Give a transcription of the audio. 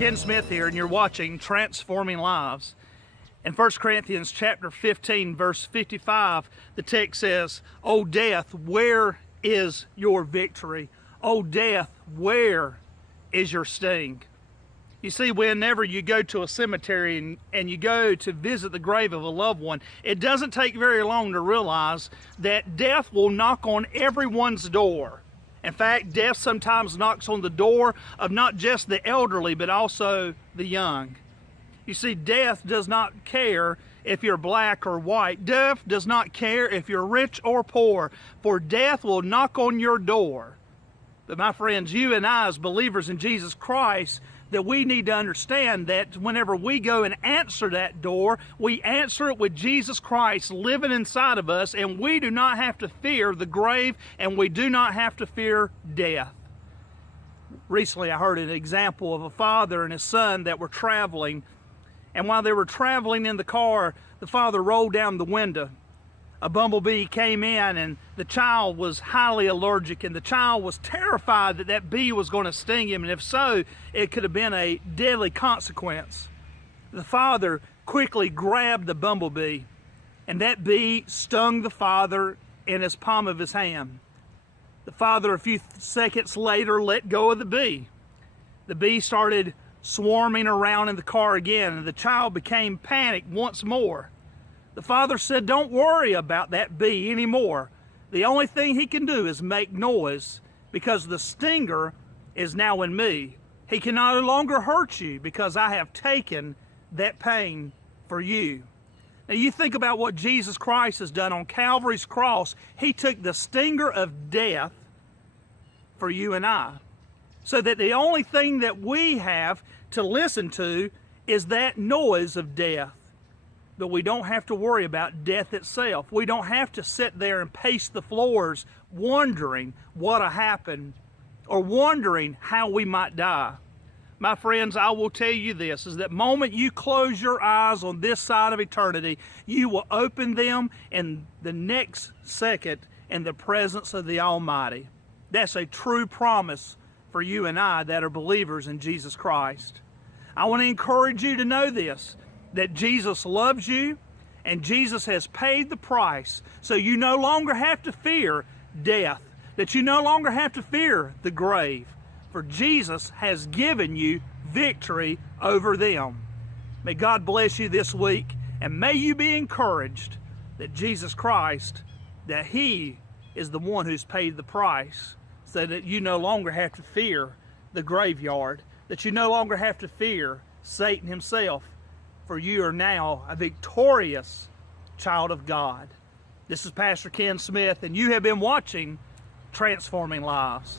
Ken Smith here, and you're watching Transforming Lives. In 1 Corinthians chapter 15, verse 55, the text says, "O death, where is your victory? O death, where is your sting?" You see, whenever you go to a cemetery and you go to visit the grave of a loved one, it doesn't take very long to realize that death will knock on everyone's door. In fact, death sometimes knocks on the door of not just the elderly, but also the young. You see, death does not care if you're black or white. Death does not care if you're rich or poor, for death will knock on your door. But my friends, you and I as believers in Jesus Christ, that we need to understand that whenever we go and answer that door, we answer it with Jesus Christ living inside of us, and we do not have to fear the grave, and we do not have to fear death. Recently, I heard an example of a father and his son that were traveling, and while they were traveling in the car, the father rolled down the window. A bumblebee came in, and the child was highly allergic, and the child was terrified that that bee was going to sting him, and if so, it could have been a deadly consequence. The father quickly grabbed the bumblebee, and that bee stung the father in his palm of his hand. The father, a few seconds later, let go of the bee. The bee started swarming around in the car again, and the child became panicked once more. The father said, "Don't worry about that bee anymore. The only thing he can do is make noise, because the stinger is now in me. He can no longer hurt you because I have taken that pain for you." Now you think about what Jesus Christ has done on Calvary's cross. He took the stinger of death for you and I, so that the only thing that we have to listen to is that noise of death. But we don't have to worry about death itself. We don't have to sit there and pace the floors wondering what'll happen or wondering how we might die. My friends, I will tell you this, is that moment you close your eyes on this side of eternity, you will open them in the next second in the presence of the Almighty. That's a true promise for you and I that are believers in Jesus Christ. I want to encourage you to know this, that Jesus loves you and Jesus has paid the price, so you no longer have to fear death, that you no longer have to fear the grave, for Jesus has given you victory over them. May God bless you this week, and may you be encouraged that Jesus Christ, that He is the one who's paid the price, so that you no longer have to fear the graveyard, that you no longer have to fear Satan himself, for you are now a victorious child of God. This is Pastor Ken Smith, and you have been watching Transforming Lives.